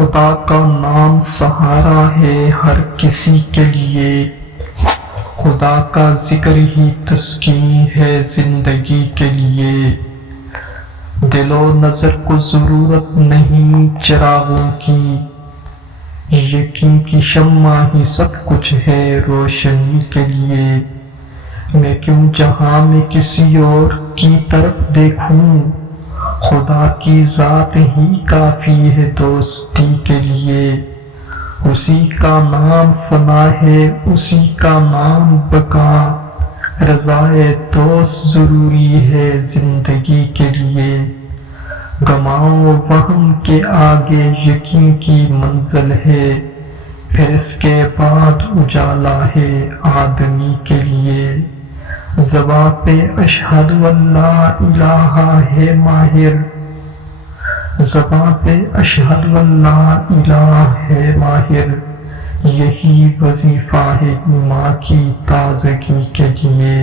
خدا کا نام سہارا ہے ہر کسی کے لیے، خدا کا ذکر ہی تسکین ہے زندگی کے لیے، دل و نظر کو ضرورت نہیں چراغوں کی، یقین کی شمع ہی سب کچھ ہے روشنی کے لیے، میں کیوں جہاں میں کسی اور کی طرف دیکھوں، خدا کی ذات ہی کافی ہے دوستی کے لیے، اسی کا نام فنا ہے اسی کا نام بقا، رضائے دوست ضروری ہے زندگی کے لیے، گماؤ وہم کے آگے یقین کی منزل ہے، پھر اس کے بعد اجالا ہے آدمی کے لیے، زباں پہ اشہد اللہ الہ ہے ماہر، زباں پہ اشہد اللہ الہ ہے ماہر، یہی وظیفہ ہے ماں کی تازگی کے لیے۔